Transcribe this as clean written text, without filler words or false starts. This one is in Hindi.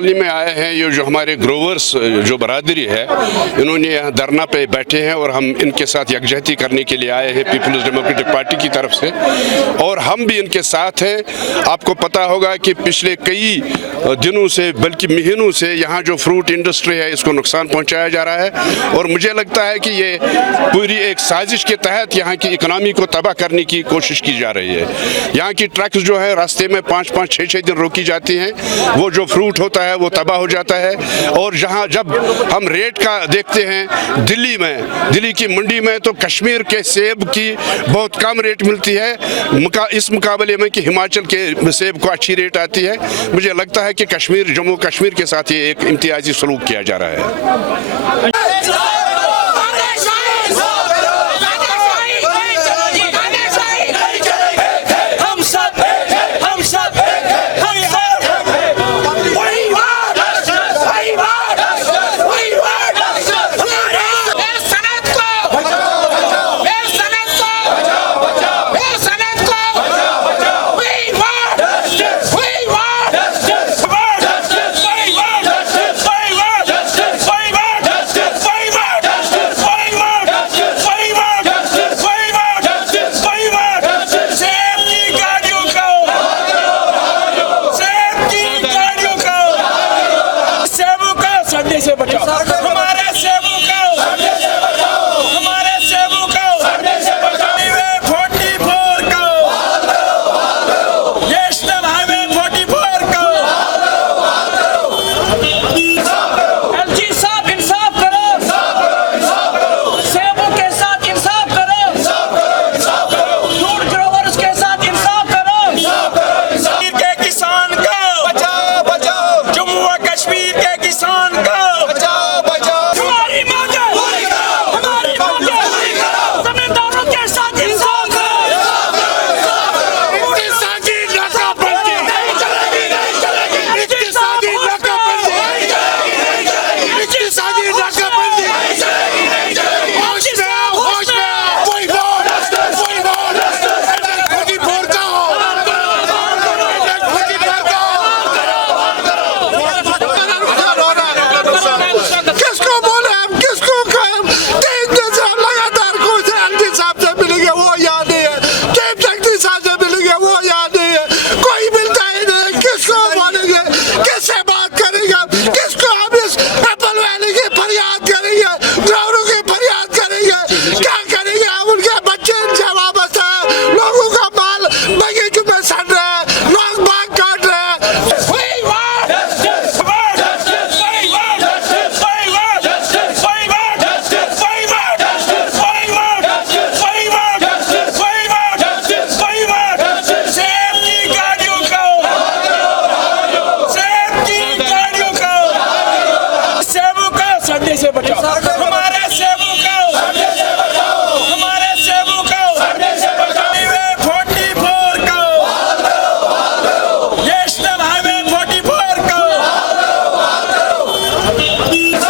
कॉलोनी में आए हैं, ये जो हमारे ग्रोवर्स जो बरादरी है, इन्होंने यहाँ धरना पे बैठे हैं और हम इनके साथ यकजहती करने के लिए आए हैं पीपल्स डेमोक्रेटिक पार्टी की तरफ से, और हम भी इनके साथ हैं। आपको पता होगा कि पिछले कई दिनों से बल्कि महीनों से यहाँ जो फ्रूट इंडस्ट्री है इसको नुकसान पहुँचाया जा रहा है, और मुझे लगता है कि ये पूरी एक साजिश के तहत यहाँ की इकोनॉमी को तबाह करने की कोशिश की जा रही है। यहाँ की ट्रक्स जो है रास्ते में 5-5, 6-6 दिन रोकी जाती हैं, वो जो फ्रूट होता है वो तबाह हो जाता है। और जहाँ जब हम रेट का देखते हैं दिल्ली की मंडी में, तो कश्मीर के सेब की बहुत कम रेट मिलती है इस मुकाबले में कि हिमाचल के सेब को अच्छी रेट आती है। मुझे लगता है कि जम्मू कश्मीर के साथ ये एक इम्तियाजी सलूक किया जा रहा है। नेशनल हाईवे 44 को